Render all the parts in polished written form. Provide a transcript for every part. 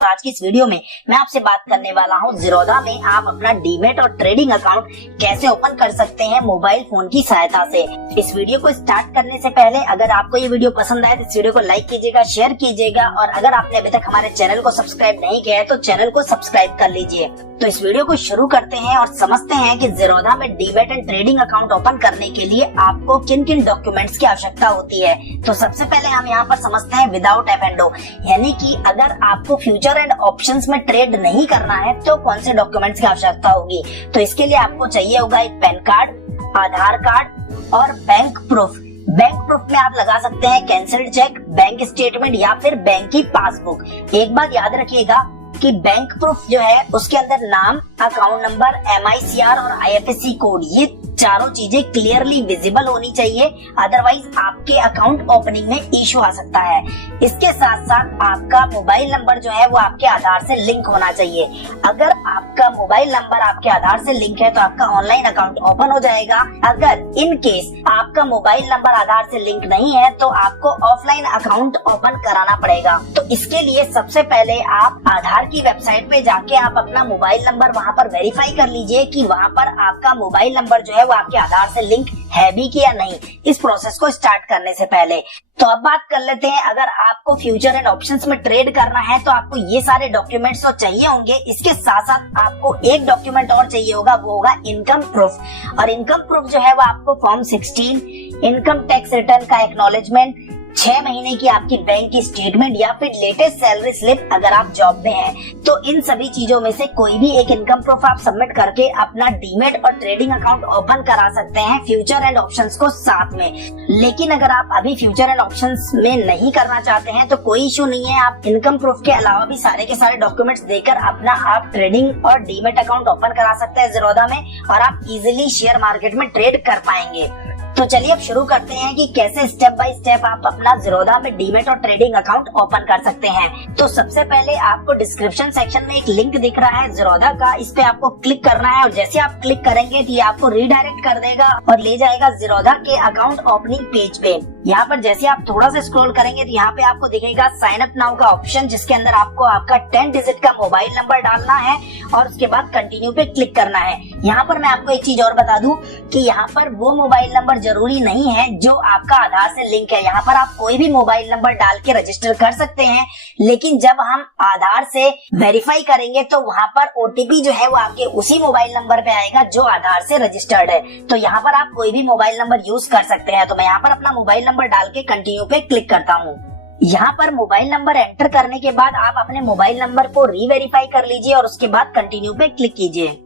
आज की इस वीडियो में मैं आपसे बात करने वाला हूं ज़ीरोधा में आप अपना डीमैट और ट्रेडिंग अकाउंट कैसे ओपन कर सकते हैं मोबाइल फोन की सहायता से। इस वीडियो को स्टार्ट करने से पहले अगर आपको ये वीडियो पसंद आए तो इस वीडियो को लाइक कीजिएगा, शेयर कीजिएगा और अगर आपने अभी तक हमारे चैनल को सब्सक्राइब नहीं किया है तो चैनल को सब्सक्राइब कर लीजिए। तो इस वीडियो को शुरू करते हैं और समझते हैं कि ज़ीरोधा में demat and trading account open करने के लिए आपको किन किन डॉक्यूमेंट्स की आवश्यकता होती है। तो सबसे पहले हम यहाँ पर समझते हैं विदाउट F&O, यानी कि अगर आपको फ्यूचर एंड ऑप्शंस में ट्रेड नहीं करना है तो कौन से डॉक्यूमेंट्स की आवश्यकता होगी। तो इसके लिए आपको चाहिए होगा एक पैन कार्ड, आधार कार्ड और बैंक प्रूफ। बैंक प्रूफ में आप लगा सकते हैं कैंसिल्ड चेक, बैंक स्टेटमेंट या फिर बैंक की पासबुक। एक बात याद रखिएगा कि बैंक प्रूफ जो है उसके अंदर नाम, अकाउंट नंबर, MICR और IFSC कोड, ये चारों चीजें क्लियरली विजिबल होनी चाहिए, अदरवाइज आपके अकाउंट ओपनिंग में इशू आ सकता है। इसके साथ साथ आपका मोबाइल नंबर जो है वो आपके आधार से लिंक होना चाहिए। अगर आपका मोबाइल नंबर आपके आधार से लिंक है तो आपका ऑनलाइन अकाउंट ओपन हो जाएगा। अगर इन केस आपका मोबाइल नंबर आधार से लिंक नहीं है तो आपको ऑफलाइन अकाउंट ओपन कराना पड़ेगा। तो इसके लिए सबसे पहले आप आधार की वेबसाइट पे जाके आप अपना मोबाइल नंबर वहाँ पर वेरीफाई कर लीजिए कि वहाँ पर आपका मोबाइल नंबर जो है वो आपके आधार से लिंक है भी कि या नहीं, इस प्रोसेस को स्टार्ट करने से पहले। तो अब बात कर लेते हैं, अगर आपको फ्यूचर एंड ऑप्शंस में ट्रेड करना है तो आपको ये सारे डॉक्यूमेंट्स तो चाहिए होंगे। इसके साथ साथ आपको एक डॉक्यूमेंट और चाहिए होगा, वो होगा इनकम प्रूफ। और इनकम प्रूफ जो है वो आपको फॉर्म 16, इनकम टैक्स रिटर्न का एक्नॉलेजमेंट, 6 महीने की आपकी बैंक की स्टेटमेंट या फिर लेटेस्ट सैलरी स्लिप अगर आप जॉब में हैं। तो इन सभी चीजों में से कोई भी एक इनकम प्रूफ आप सबमिट करके अपना डीमैट और ट्रेडिंग अकाउंट ओपन करा सकते हैं फ्यूचर एंड ऑप्शंस को साथ में। लेकिन अगर आप अभी फ्यूचर एंड ऑप्शंस में नहीं करना चाहते हैं तो कोई इशू नहीं है, आप इनकम प्रूफ के अलावा भी सारे के सारे डॉक्यूमेंट्स देकर अपना आप ट्रेडिंग और डीमैट अकाउंट ओपन करा सकते हैं ज़ीरोधा में और आप इजिली शेयर मार्केट में ट्रेड कर पाएंगे। तो चलिए अब शुरू करते हैं कि कैसे स्टेप बाय स्टेप आप अपना ज़ीरोधा में डीमैट और ट्रेडिंग अकाउंट ओपन कर सकते हैं। तो सबसे पहले आपको डिस्क्रिप्शन सेक्शन में एक लिंक दिख रहा है ज़ीरोधा का, इस पे आपको क्लिक करना है और जैसे आप क्लिक करेंगे तो ये आपको रीडायरेक्ट कर देगा और ले जाएगा ज़ीरोधा के अकाउंट ओपनिंग पेज पे। यहाँ पर जैसे आप थोड़ा सा स्क्रॉल करेंगे तो यहाँ पे आपको दिखेगा साइन अप नाउ का ऑप्शन, जिसके अंदर आपको आपका 10 डिजिट का मोबाइल नंबर डालना है और उसके बाद कंटिन्यू पे क्लिक करना है। यहाँ पर मैं आपको एक चीज और बता दूं कि यहाँ पर वो मोबाइल नंबर जरूरी नहीं है जो आपका आधार से लिंक है। यहाँ पर आप कोई भी मोबाइल नंबर डाल के रजिस्टर कर सकते हैं, लेकिन जब हम आधार से वेरीफाई करेंगे तो वहाँ पर OTP जो है वो आपके उसी मोबाइल नंबर पे आएगा जो आधार से रजिस्टर्ड है। तो यहाँ पर आप कोई भी मोबाइल नंबर यूज कर सकते हैं। तो मैं यहाँ पर अपना मोबाइल नंबर डाल के कंटिन्यू पे क्लिक करता हूँ। यहाँ पर मोबाइल नंबर एंटर करने के बाद आप अपने मोबाइल नंबर को रीवेरीफाई कर लीजिए और उसके बाद कंटिन्यू पे क्लिक कीजिए।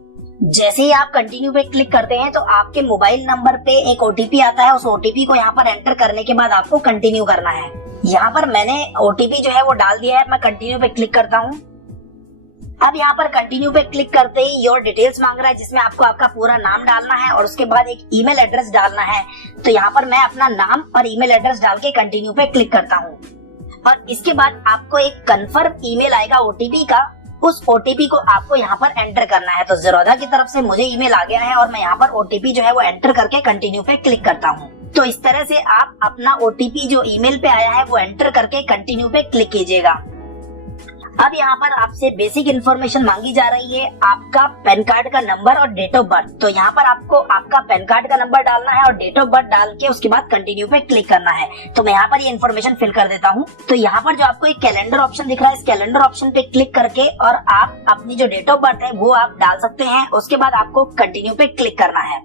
जैसे ही आप कंटिन्यू पे क्लिक करते हैं तो आपके मोबाइल नंबर पे एक OTP आता है, उस OTP को यहाँ पर एंटर करने के बाद आपको कंटिन्यू करना है। यहाँ पर मैंने OTP जो है वो डाल दिया है, मैं कंटिन्यू पे क्लिक करता हूँ। अब यहाँ पर कंटिन्यू पे क्लिक करते ही योर डिटेल्स मांग रहा है, जिसमें आपको आपका पूरा नाम डालना है और उसके बाद एक ईमेल एड्रेस डालना है। तो यहाँ पर मैं अपना नाम और ईमेल एड्रेस डाल के कंटिन्यू पे क्लिक करता हूँ और इसके बाद आपको एक कंफर्म ईमेल आएगा OTP का, उस OTP को आपको यहाँ पर एंटर करना है। तो ज़ीरोधा की तरफ से मुझे ईमेल आ गया है और मैं यहाँ पर OTP जो है वो एंटर करके कंटिन्यू पे क्लिक करता हूँ। तो इस तरह से आप अपना OTP जो ईमेल पे आया है वो एंटर करके कंटिन्यू पे क्लिक कीजिएगा। अब यहाँ पर आपसे बेसिक इन्फॉर्मेशन मांगी जा रही है, आपका पैन कार्ड का नंबर और डेट ऑफ बर्थ। तो यहाँ पर आपको आपका पैन कार्ड का नंबर डालना है और डेट ऑफ बर्थ डाल के उसके बाद कंटिन्यू पे क्लिक करना है। तो मैं यहाँ पर ये इन्फॉर्मेशन फिल कर देता हूँ। तो यहाँ पर जो आपको एक कैलेंडर ऑप्शन दिख रहा है, इस कैलेंडर ऑप्शन पे क्लिक करके और आप अपनी जो डेट ऑफ बर्थ है वो आप डाल सकते हैं। उसके बाद आपको कंटिन्यू पे क्लिक करना है।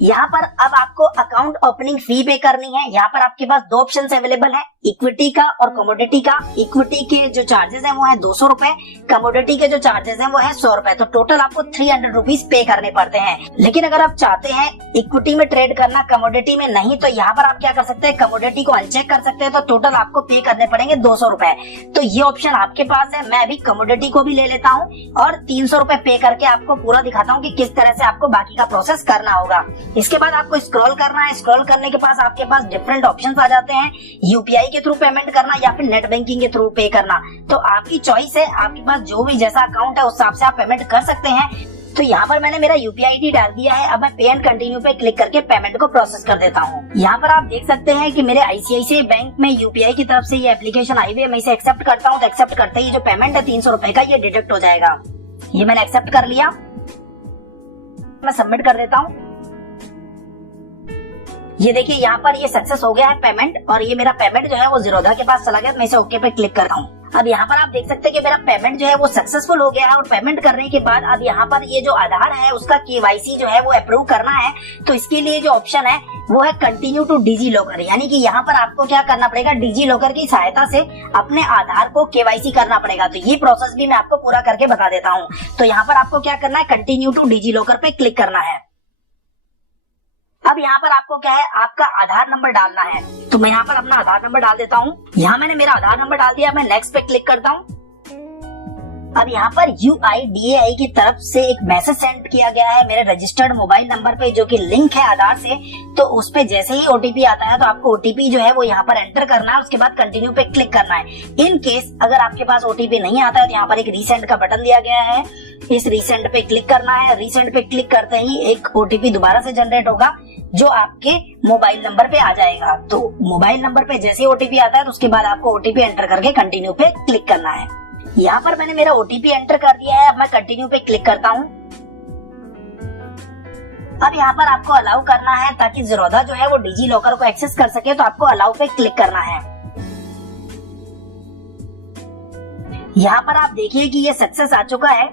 यहाँ पर अब आपको अकाउंट ओपनिंग फी पे करनी है। यहाँ पर आपके पास 2 ऑप्शन अवेलेबल है, इक्विटी का और कमोडिटी का। इक्विटी के जो चार्जेस हैं वो है 200 रुपए, कमोडिटी के जो चार्जेस हैं वो है 100 रुपए। तो टोटल आपको 300 रुपीज पे करने पड़ते हैं। लेकिन अगर आप चाहते हैं इक्विटी में ट्रेड करना, कमोडिटी में नहीं, तो यहाँ पर आप क्या कर सकते हैं, कमोडिटी को अनचेक कर सकते हैं। तो टोटल आपको पे करने पड़ेंगे 200 रुपए। तो ये ऑप्शन आपके पास है। मैं अभी कमोडिटी को भी ले लेता हूँ और 300 रुपए पे करके आपको पूरा दिखाता हूँ कि किस तरह से आपको बाकी का प्रोसेस करना होगा। इसके बाद आपको स्क्रॉल करना है। स्क्रॉल करने के पास आपके पास डिफरेंट ऑप्शंस आ जाते हैं, UPI के थ्रू पेमेंट करना या फिर नेट बैंकिंग के थ्रू पे करना। तो आपकी चॉइस है, आपके पास जो भी जैसा अकाउंट है उस हिसाब से आप पेमेंट कर सकते हैं। तो यहाँ पर मैंने मेरा यूपीआई आईडी डाल दिया है। अब मैं पे एंड कंटिन्यू पे क्लिक करके पेमेंट को प्रोसेस कर देता हूँ। यहाँ पर आप देख सकते हैं कि मेरे आईसीआईसीआई बैंक में यूपीआई की तरफ से ये एप्लीकेशन आई हुई है। मैं इसे एक्सेप्ट करता हूँ, तो एक्सेप्ट करते ही जो पेमेंट है 300 रुपए का ये डिडक्ट हो जाएगा। ये मैंने एक्सेप्ट कर लिया, मैं सबमिट कर देता हूँ। ये देखिए यहाँ पर ये सक्सेस हो गया है पेमेंट, और ये मेरा पेमेंट जो है वो ज़ीरोधा के पास चला गया। मैं इसे ओके पे क्लिक करता हूँ। अब यहाँ पर आप देख सकते हैं कि मेरा पेमेंट जो है वो सक्सेसफुल हो गया है। और पेमेंट करने के बाद अब यहाँ पर ये जो आधार है उसका केवाईसी जो है वो अप्रूव करना है। तो इसके लिए जो ऑप्शन है वो है कंटिन्यू टू डिजी लॉकर, यानी कि यहाँ पर आपको क्या करना पड़ेगा, डिजी लॉकर की सहायता से अपने आधार को केवाईसी करना पड़ेगा। तो ये प्रोसेस भी मैं आपको पूरा करके बता देता हूँ। तो यहाँ पर आपको क्या करना है, कंटिन्यू टू डिजी लॉकर पे क्लिक करना है। अब यहाँ पर आपको क्या है, आपका आधार नंबर डालना है। तो मैं यहाँ पर अपना आधार नंबर डाल देता हूँ। यहाँ मैंने मेरा आधार नंबर डाल दिया, मैं नेक्स्ट पे क्लिक करता हूँ। अब यहाँ पर UIDAI की तरफ से एक मैसेज सेंड किया गया है मेरे रजिस्टर्ड मोबाइल नंबर पे, जो कि लिंक है आधार से। तो उस पे जैसे ही OTP आता है तो आपको OTP जो है वो यहाँ पर एंटर करना है। उसके बाद कंटिन्यू पे क्लिक करना है। इन केस अगर आपके पास OTP नहीं आता है तो यहाँ पर एक रीसेंड का बटन दिया गया है, इस रीसेंड पे क्लिक करना है। रीसेंड पे क्लिक करते ही एक OTP दोबारा से जनरेट होगा जो आपके मोबाइल नंबर पे आ जाएगा। तो मोबाइल नंबर पे जैसे ही OTP आता है तो उसके बाद आपको OTP एंटर करके कंटिन्यू पे क्लिक करना है। यहाँ पर मैंने मेरा OTP एंटर कर दिया है। अब मैं कंटिन्यू पे क्लिक करता हूँ। अब यहाँ पर आपको अलाउ करना है ताकि ज़ीरोधा जो है वो डिजी लॉकर को एक्सेस कर सके। तो आपको अलाउ पे क्लिक करना है। यहाँ पर आप देखिए कि ये सक्सेस आ चुका है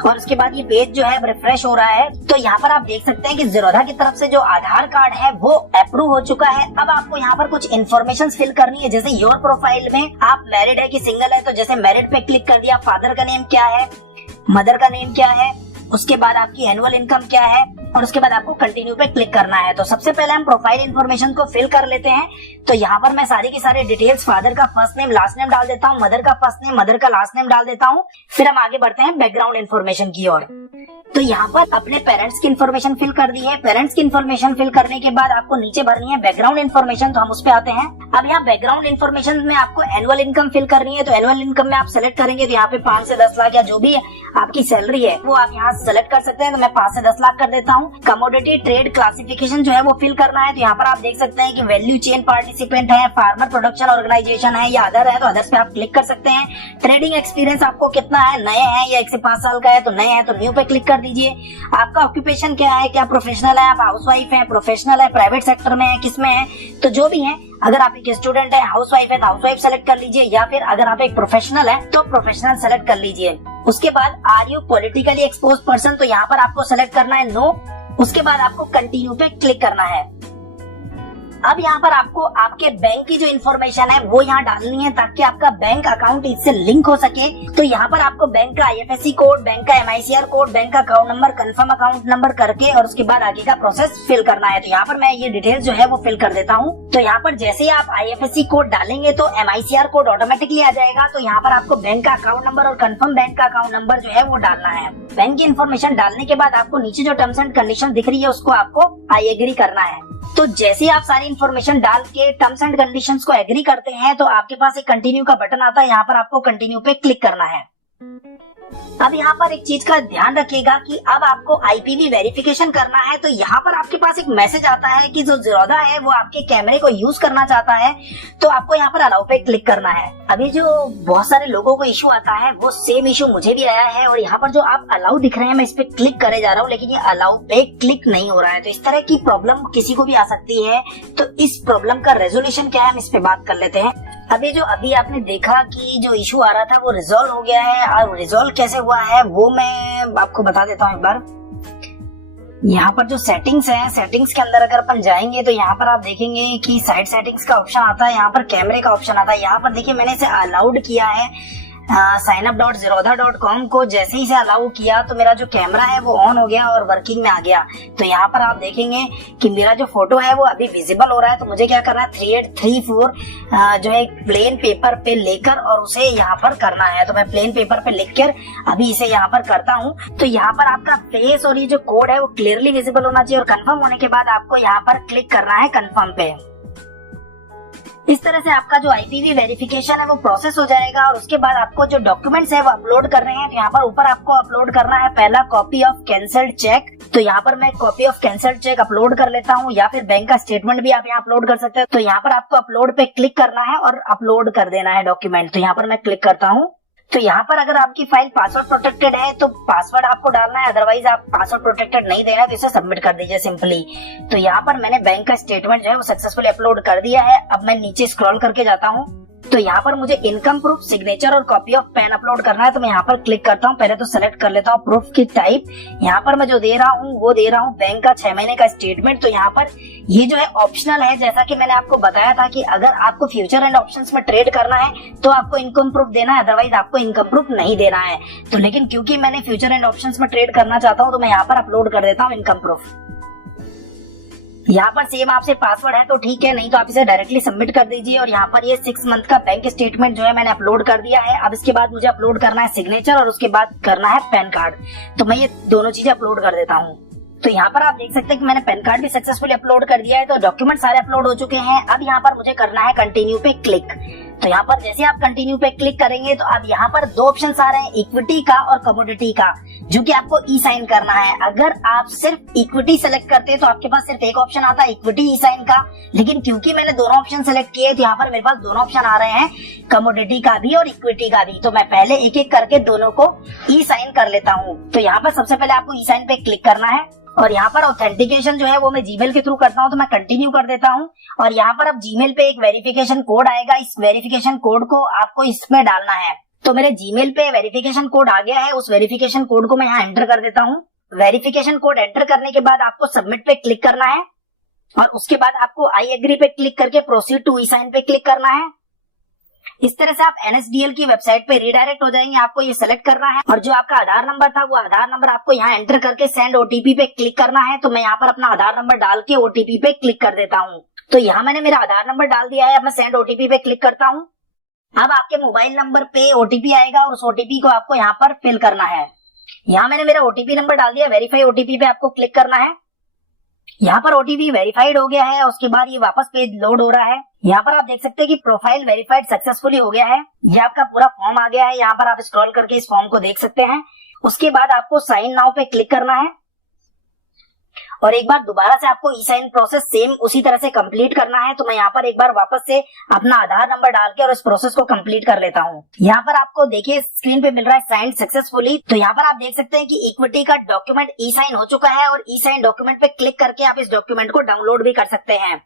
और उसके बाद ये पेज जो है रिफ्रेश हो रहा है। तो यहाँ पर आप देख सकते हैं कि ज़ीरोधा की तरफ से जो आधार कार्ड है वो अप्रूव हो चुका है। अब आपको यहाँ पर कुछ इन्फॉर्मेशन फिल करनी है। जैसे योर प्रोफाइल में आप मैरिड है कि सिंगल है, तो जैसे मैरिड पे क्लिक कर दिया। फादर का नेम क्या है, मदर का नेम क्या है, उसके बाद आपकी एनुअल इनकम क्या है, और उसके बाद आपको कंटिन्यू पे क्लिक करना है। तो सबसे पहले हम प्रोफाइल इन्फॉर्मेशन को फिल कर लेते हैं। तो यहाँ पर मैं सारी की सारी डिटेल्स, फादर का फर्स्ट नेम लास्ट नेम डाल देता हूँ, मदर का फर्स्ट नेम मदर का लास्ट नेम डाल देता हूँ। फिर हम आगे बढ़ते हैं बैकग्राउंड इन्फॉर्मेशन की ओर। तो यहाँ पर अपने पेरेंट्स की इन्फॉर्मेशन फिल कर दी है। पेरेंट्स की इन्फॉर्मेशन फिल करने के बाद आपको नीचे भरनी है बैकग्राउंड इन्फॉर्मेशन। तो हम उस पे आते हैं। अब यहाँ बैकग्राउंड इन्फॉर्मेशन में आपको एनुअल इनकम फिल करनी है। तो एनुअल इनकम में आप सेलेक्ट करेंगे तो यहाँ पे 5 से 10 लाख या जो भी आपकी सैलरी है वो आप यहाँ सेलेक्ट कर सकते हैं। तो मैं 5 से 10 लाख कर देता हूँ। कमोडिटी ट्रेड क्लासिफिकेशन जो है वो फिल करना है। तो यहाँ पर आप देख सकते हैं कि वैल्यू चेन पार्टिसिपेंट है, फार्मर प्रोडक्शन ऑर्गेनाइजेशन है या अदर है, तो अदर्स पे आप क्लिक कर सकते हैं। ट्रेडिंग एक्सपीरियंस आपको कितना है, नए हैं या 1 से 5 साल का है, तो नए हैं तो न्यू पे क्लिक कर दीजिए। आपका ऑक्यूपेशन क्या है, क्या प्रोफेशनल है, आप हाउसवाइफ है, प्रोफेशनल है, प्राइवेट सेक्टर में है, किसमें है, तो जो भी है। अगर आप एक स्टूडेंट है, हाउसवाइफ है तो हाउसवाइफ सेलेक्ट कर लीजिए, या फिर अगर आप एक प्रोफेशनल है तो प्रोफेशनल सेलेक्ट कर लीजिए। उसके बाद are you politically expose person, तो यहाँ पर आपको सेलेक्ट करना है नो। उसके बाद आपको कंटिन्यू पे क्लिक करना है। अब यहाँ पर आपको आपके बैंक की जो इन्फॉर्मेशन है वो यहाँ डालनी है ताकि आपका बैंक अकाउंट इससे लिंक हो सके। तो यहाँ पर आपको बैंक का IFSC कोड, बैंक का MICR कोड, बैंक का account number, confirm account number करके और उसके बाद आगे का प्रोसेस फिल करना है। तो यहाँ पर मैं ये डिटेल्स जो है वो फिल कर देता हूँ। तो यहाँ पर जैसे ही आप IFSC कोड डालेंगे तो MICR कोड ऑटोमेटिकली आ जाएगा। तो यहाँ पर आपको बैंक का अकाउंट नंबर और कंफर्म बैंक का अकाउंट नंबर जो है वो डालना है। बैंक की इन्फॉर्मेशन डालने के बाद आपको नीचे जो टर्म्स एंड कंडीशन दिख रही है उसको आपको आई एग्री करना है। तो जैसे ही आप सारी इन्फॉर्मेशन डाल के टर्म्स एंड कंडीशंस को एग्री करते हैं तो आपके पास एक कंटिन्यू का बटन आता है। यहाँ पर आपको कंटिन्यू पे क्लिक करना है। अब यहाँ पर एक चीज का ध्यान रखिएगा कि अब आपको IPV वेरिफिकेशन करना है। तो यहाँ पर आपके पास एक मैसेज आता है कि जो ज़ीरोधा है वो आपके कैमरे को यूज करना चाहता है, तो आपको यहाँ पर अलाउ पे क्लिक करना है। अभी जो बहुत सारे लोगों को इशू आता है वो सेम इशू मुझे भी आया है, और यहाँ पर जो आप अलाउ दिख रहे हैं मैं इस पे क्लिक करे जा रहा हूँ लेकिन ये अलाउ पे क्लिक नहीं हो रहा है। तो इस तरह की प्रॉब्लम किसी को भी आ सकती है। तो इस प्रॉब्लम का रेजोल्यूशन क्या है हम इस पे बात कर लेते हैं। अभी आपने देखा कि जो इशू आ रहा था वो रिजॉल्व हो गया है, और रिजॉल्व कैसे हुआ है वो मैं आपको बता देता हूँ एक बार। यहाँ पर जो सेटिंग्स है, सेटिंग्स के अंदर अगर अपन जाएंगे तो यहाँ पर आप देखेंगे कि साइड सेटिंग्स का ऑप्शन आता है, यहाँ पर कैमरे का ऑप्शन आता है। यहाँ पर देखिए मैंने इसे अलाउड किया है signup.zerodha.com को। जैसे ही इसे अलाउ किया तो मेरा जो कैमरा है वो ऑन हो गया और वर्किंग में आ गया। तो यहाँ पर आप देखेंगे कि मेरा जो फोटो है वो अभी विजिबल हो रहा है। तो मुझे क्या करना है, 3834 जो है प्लेन पेपर पे लेकर और उसे यहाँ पर करना है। तो मैं प्लेन पेपर पे लिखकर अभी इसे यहाँ पर करता हूँ। तो यहाँ पर आपका फेस और ये जो कोड है वो क्लियरली विजिबल होना चाहिए, और कंफर्म होने के बाद आपको यहाँ पर क्लिक करना है कंफर्म पे। इस तरह से आपका जो IPv वेरिफिकेशन है वो प्रोसेस हो जाएगा और उसके बाद आपको जो डॉक्यूमेंट्स है वो अपलोड करने हैं। तो यहाँ पर ऊपर आपको अपलोड करना है पहला कॉपी ऑफ कैंसल्ड चेक। तो यहाँ पर मैं copy of cancelled cheque upload कर लेता हूँ, या फिर बैंक का स्टेटमेंट भी आप यहाँ अपलोड कर सकते हैं। तो यहाँ पर आपको अपलोड पे क्लिक करना है और अपलोड कर देना है डॉक्यूमेंट। तो यहाँ पर मैं क्लिक करता हूँ। तो यहाँ पर अगर आपकी फाइल पासवर्ड प्रोटेक्टेड है तो पासवर्ड आपको डालना है, अदरवाइज आप पासवर्ड प्रोटेक्टेड नहीं देना तो इसे सबमिट कर दीजिए सिंपली। तो यहाँ पर मैंने बैंक का स्टेटमेंट जो है वो सक्सेसफुली अपलोड कर दिया है। अब मैं नीचे स्क्रॉल करके जाता हूँ। तो यहाँ पर मुझे इनकम प्रूफ, सिग्नेचर और कॉपी ऑफ पैन अपलोड करना है। तो मैं यहाँ पर क्लिक करता हूँ। पहले तो सेलेक्ट कर लेता हूँ प्रूफ की टाइप। यहाँ पर मैं जो दे रहा हूँ वो दे रहा हूँ बैंक का 6 महीने का स्टेटमेंट। तो यहाँ पर ये जो है ऑप्शनल है, जैसा कि मैंने आपको बताया था कि अगर आपको फ्यूचर एंड ऑप्शंस में ट्रेड करना है तो आपको इनकम प्रूफ देना है, अदरवाइज आपको इनकम प्रूफ नहीं देना है। तो लेकिन क्योंकि मैंने फ्यूचर एंड ऑप्शंस में ट्रेड करना चाहता हूँ तो मैं यहाँ पर अपलोड कर देता हूँ इनकम प्रूफ। यहाँ पर सेम आपसे पासवर्ड है तो ठीक है, नहीं तो आप इसे डायरेक्टली सबमिट कर दीजिए। और यहाँ पर ये 6 मंथ का बैंक स्टेटमेंट जो है मैंने अपलोड कर दिया है। अब इसके बाद मुझे अपलोड करना है सिग्नेचर और उसके बाद करना है पैन कार्ड। तो मैं ये दोनों चीजें अपलोड कर देता हूँ। तो यहाँ पर आप देख सकते हैं कि मैंने पैन कार्ड भी सक्सेसफुली अपलोड कर दिया है। तो डॉक्यूमेंट सारे अपलोड हो चुके हैं। अब यहाँ पर मुझे करना है कंटिन्यू पे क्लिक। तो यहाँ पर जैसे आप कंटिन्यू पे क्लिक करेंगे तो अब यहाँ पर 2 ऑप्शंस आ रहे हैं, इक्विटी का और कमोडिटी का, जो कि आपको ई साइन करना है। अगर आप सिर्फ इक्विटी सेलेक्ट करते हैं तो आपके पास सिर्फ एक ऑप्शन आता है इक्विटी ई साइन का, लेकिन क्योंकि मैंने दोनों ऑप्शन सेलेक्ट किए तो यहाँ पर मेरे पास दोनों ऑप्शन आ रहे हैं, कमोडिटी का भी और इक्विटी का भी। तो मैं पहले एक एक करके दोनों को ई साइन कर लेता हूँ। तो यहाँ पर सबसे पहले आपको ई साइन पे क्लिक करना है और यहाँ पर ऑथेंटिकेशन जो है वो मैं जीमेल के थ्रू करता हूँ। तो मैं कंटिन्यू कर देता हूँ। और यहाँ पर अब जीमेल पे एक वेरिफिकेशन कोड आएगा, इस वेरिफिकेशन कोड को आपको इसमें डालना है। तो मेरे जीमेल पे वेरिफिकेशन कोड आ गया है, उस वेरिफिकेशन कोड को मैं यहाँ एंटर कर देता हूँ। वेरिफिकेशन कोड एंटर करने के बाद आपको सबमिट पे क्लिक करना है और उसके बाद आपको आई एग्री पे क्लिक करके प्रोसीड टू ई साइन पे क्लिक करना है। इस तरह से आप NSDL की वेबसाइट पे रिडायरेक्ट हो जाएंगे। आपको ये सेलेक्ट करना है और जो आपका आधार नंबर था वो आधार नंबर आपको यहाँ एंटर करके सेंड OTP पे क्लिक करना है। तो मैं यहाँ पर अपना आधार नंबर डाल के OTP पे क्लिक कर देता हूँ। तो यहाँ मैंने मेरा आधार नंबर डाल दिया है। अब मैं सेंड OTP पे क्लिक करता हूँ। अब आपके मोबाइल नंबर पे OTP आएगा और उस OTP को आपको यहाँ पर फिल करना है। यहाँ मैंने मेरा OTP नंबर डाल दिया, वेरीफाई OTP पे आपको क्लिक करना है। यहाँ पर OTP वेरीफाइड हो गया है। उसके बाद ये वापस पेज लोड हो रहा है। यहाँ पर आप देख सकते हैं कि प्रोफाइल वेरीफाइड सक्सेसफुली हो गया है। ये आपका पूरा फॉर्म आ गया है। यहाँ पर आप स्क्रॉल करके इस फॉर्म को देख सकते हैं। उसके बाद आपको साइन नाउ पे क्लिक करना है और एक बार दोबारा से आपको ई साइन प्रोसेस सेम उसी तरह से कंप्लीट करना है। तो मैं यहाँ पर एक बार वापस से अपना आधार नंबर डाल के और इस प्रोसेस को कंप्लीट कर लेता हूँ। यहाँ पर आपको देखिए स्क्रीन पे मिल रहा है साइन सक्सेसफुली। तो यहाँ पर आप देख सकते हैं कि इक्विटी का डॉक्यूमेंट ई साइन हो चुका है और ई साइन डॉक्यूमेंट पे क्लिक करके आप इस डॉक्यूमेंट को डाउनलोड भी कर सकते हैं।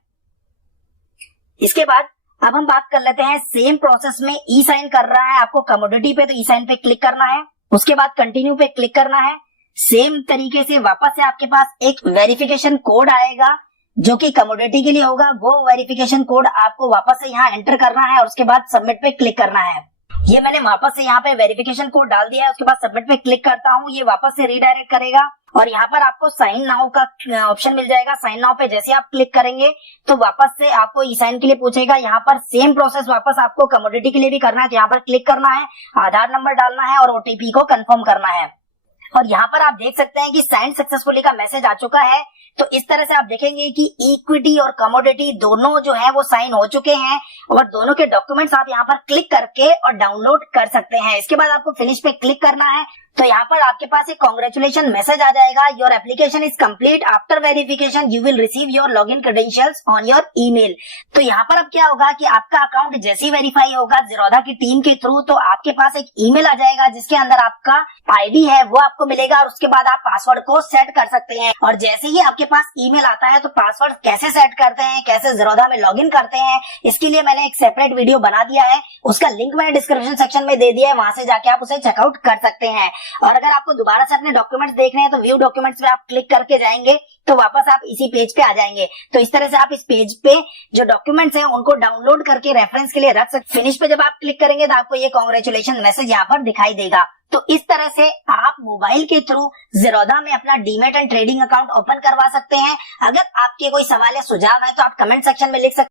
इसके बाद अब हम बात कर लेते हैं, सेम प्रोसेस में ई साइन कर रहा है आपको कमोडिटी पे, तो ई साइन पे क्लिक करना है। उसके बाद कंटिन्यू पे क्लिक करना है। सेम तरीके से वापस से आपके पास एक वेरिफिकेशन कोड आएगा जो कि कमोडिटी के लिए होगा। वो वेरिफिकेशन कोड आपको वापस से यहाँ एंटर करना है और उसके बाद सबमिट पे क्लिक करना है। ये मैंने वापस से यहाँ पे वेरिफिकेशन कोड डाल दिया है। उसके बाद सबमिट पे क्लिक करता हूँ, ये वापस से रीडायरेक्ट करेगा और यहाँ पर आपको साइन नाउ का ऑप्शन मिल जाएगा। साइन नाउ पे जैसे आप क्लिक करेंगे तो वापस से आपको ई साइन के लिए पूछेगा। यहाँ पर सेम प्रोसेस वापस आपको कमोडिटी के लिए भी करना है। तो यहाँ पर क्लिक करना है, आधार नंबर डालना है और OTP को कंफर्म करना है। और यहाँ पर आप देख सकते हैं कि साइन सक्सेसफुली का मैसेज आ चुका है। तो इस तरह से आप देखेंगे कि इक्विटी और कमोडिटी दोनों जो है वो साइन हो चुके हैं और दोनों के डॉक्यूमेंट्स आप यहाँ पर क्लिक करके और डाउनलोड कर सकते हैं। इसके बाद आपको फिनिश पे क्लिक करना है। तो यहाँ पर आपके पास एक कांग्रेचुलेशन मैसेज आ जाएगा, your application is complete, after verification you will receive your login credentials on your email. तो यहाँ पर अब क्या होगा कि आपका अकाउंट जैसे ही वेरीफाई होगा ज़ीरोधा की टीम के थ्रू, तो आपके पास एक ईमेल आ जाएगा जिसके अंदर आपका ID है वो आपको मिलेगा और उसके बाद आप पासवर्ड को सेट कर सकते हैं। और जैसे ही आपके पास ईमेल आता है तो पासवर्ड कैसे सेट करते हैं, कैसे ज़ीरोधा में लॉगिन करते हैं, इसके लिए मैंने एक सेपरेट वीडियो बना दिया है। उसका लिंक मैंने डिस्क्रिप्शन सेक्शन में दे दिया है, वहां से जाके आप उसे चेकआउट कर सकते हैं। और अगर आपको दोबारा से अपने डॉक्यूमेंट्स देखने हैं तो व्यू डॉक्यूमेंट्स पे आप क्लिक करके जाएंगे तो वापस आप इसी पेज पे आ जाएंगे। तो इस तरह से आप इस पेज पे जो डॉक्यूमेंट्स हैं उनको डाउनलोड करके रेफरेंस के लिए रख सकते। फिनिश पे जब आप क्लिक करेंगे तो आपको ये कांग्रेचुलेशन मैसेज यहाँ पर दिखाई देगा। तो इस तरह से आप मोबाइल के थ्रू ज़ीरोधा में अपना demat and trading account open करवा सकते हैं। अगर आपके कोई सवाल या सुझाव है तो आप कमेंट सेक्शन में लिख सकते हैं।